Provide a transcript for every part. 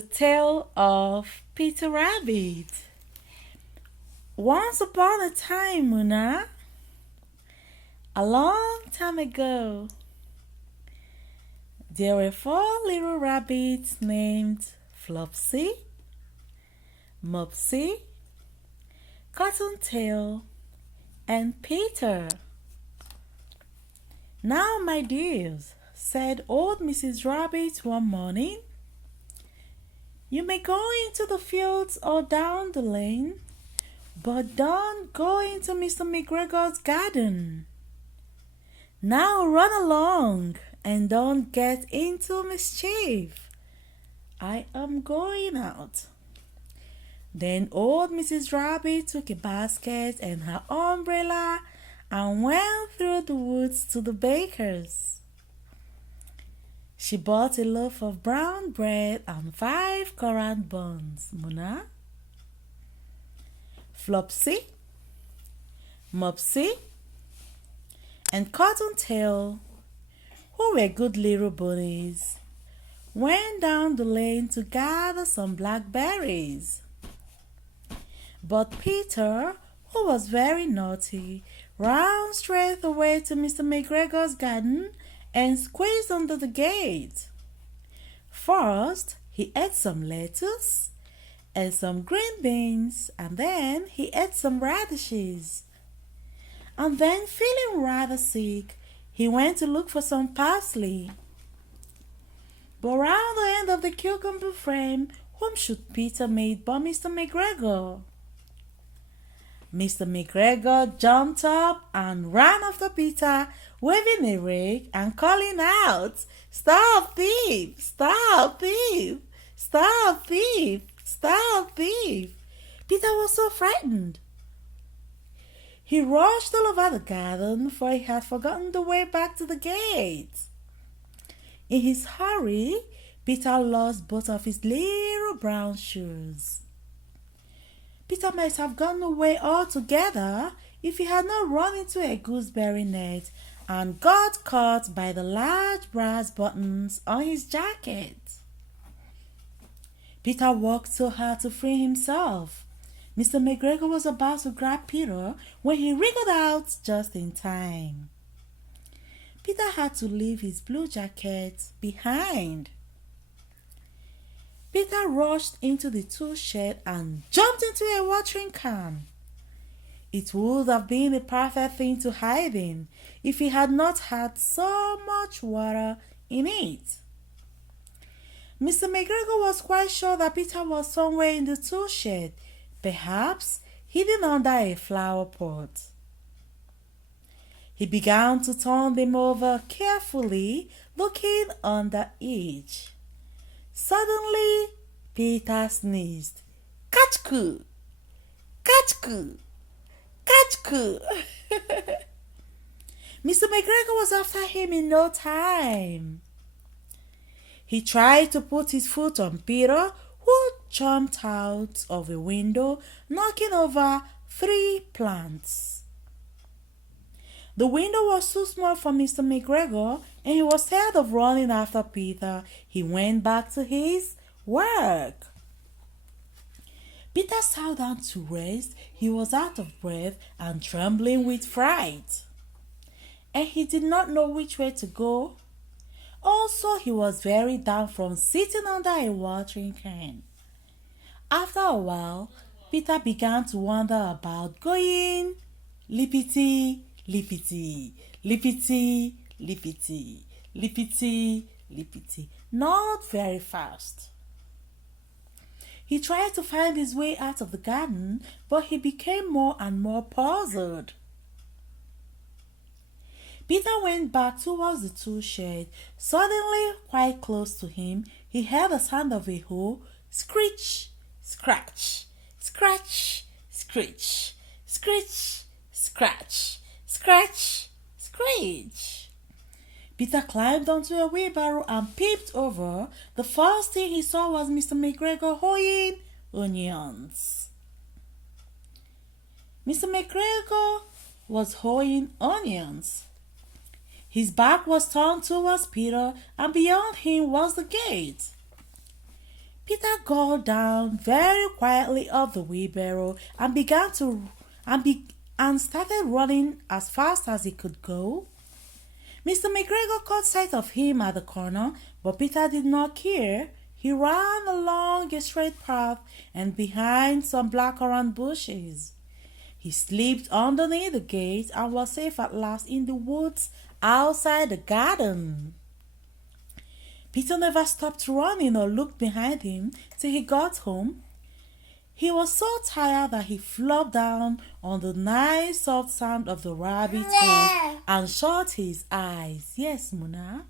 The tale of Peter Rabbit. Once upon a time, Muna, a long time ago, there were four little rabbits named Flopsy, Mopsy, Cottontail, and Peter. Now, my dears, said old Mrs. Rabbit one morning, you may go into the fields or down the lane, but don't go into Mr. McGregor's garden. Now run along and don't get into mischief. I am going out. Then old Mrs. Rabbit took a basket and her umbrella and went through the woods to the baker's. She bought a loaf of brown bread and 5 currant buns. Muna, Flopsy, Mopsy, and Cottontail, who were good little bunnies, went down the lane to gather some blackberries. But Peter, who was very naughty, ran straight away to Mr. McGregor's garden and squeezed under the gate. First, he ate some lettuce and some green beans, and then he ate some radishes. And then, feeling rather sick, he went to look for some parsley. But round the end of the cucumber frame, whom should Peter meet but Mr. McGregor? Mr. McGregor jumped up and ran after Peter, waving a rake and calling out, "Stop thief! Stop thief! Stop thief! Stop thief!" Peter was so frightened. He rushed all over the garden, for he had forgotten the way back to the gate. In his hurry, Peter lost both of his little brown shoes. Peter might have gone away altogether if he had not run into a gooseberry net and got caught by the large brass buttons on his jacket. Peter worked so hard to free himself. Mr. McGregor was about to grab Peter when he wriggled out just in time. Peter had to leave his blue jacket behind. Peter rushed into the tool shed and jumped into a watering can. It would have been a perfect thing to hide in if he had not had so much water in it. Mr. McGregor was quite sure that Peter was somewhere in the tool shed, perhaps hidden under a flower pot. He began to turn them over carefully, looking under each. Suddenly, Peter sneezed. Kachku! Kachku! Kachku! Mr. McGregor was after him in no time. He tried to put his foot on Peter, who jumped out of a window, knocking over 3 plants. The window was too small for Mr. McGregor, and he was tired of running after Peter. He went back to his work. Peter sat down to rest. He was out of breath and trembling with fright, and he did not know which way to go. Also, he was very down from sitting under a watering can. After a while, Peter began to wander about, going lippity, lippity, lippity, lippity, lippity, lippity, not very fast. He tried to find his way out of the garden, but he became more and more puzzled. Peter went back towards the tool shed. Suddenly, quite close to him, he heard the sound of a hoe. Screech, scratch, scratch, screech, screech, scratch, scratch, screech. Peter climbed onto a wheelbarrow and peeped over. The first thing he saw was Mr. McGregor hoeing onions. Mr. McGregor was hoeing onions. His back was turned towards Peter, and beyond him was the gate. Peter got down very quietly off the wheelbarrow and started running as fast as he could go. Mr. McGregor caught sight of him at the corner, but Peter did not care. He ran along a straight path and behind some blackcurrant bushes. He slipped underneath the gate and was safe at last in the woods outside the garden. Peter never stopped running or looked behind him till he got home. He was so tired that he flopped down on the nice soft sand of the rabbit hole and shut his eyes. Yes, Muna.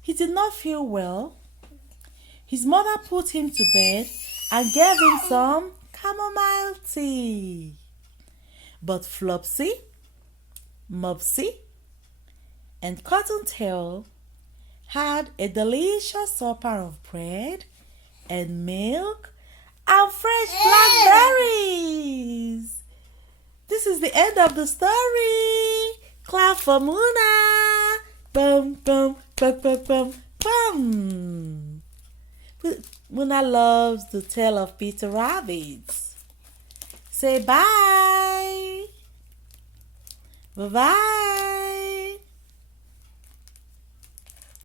He did not feel well. His mother put him to bed and gave him some chamomile tea. But Flopsy, Mopsy, and Cottontail had a delicious supper of bread and milk and fresh blackberries. This is the end of the story. Clap for Muna. Bum, bum, bum, bum, bum, bum. Muna loves the tale of Peter Rabbit. Say bye. Bye-bye.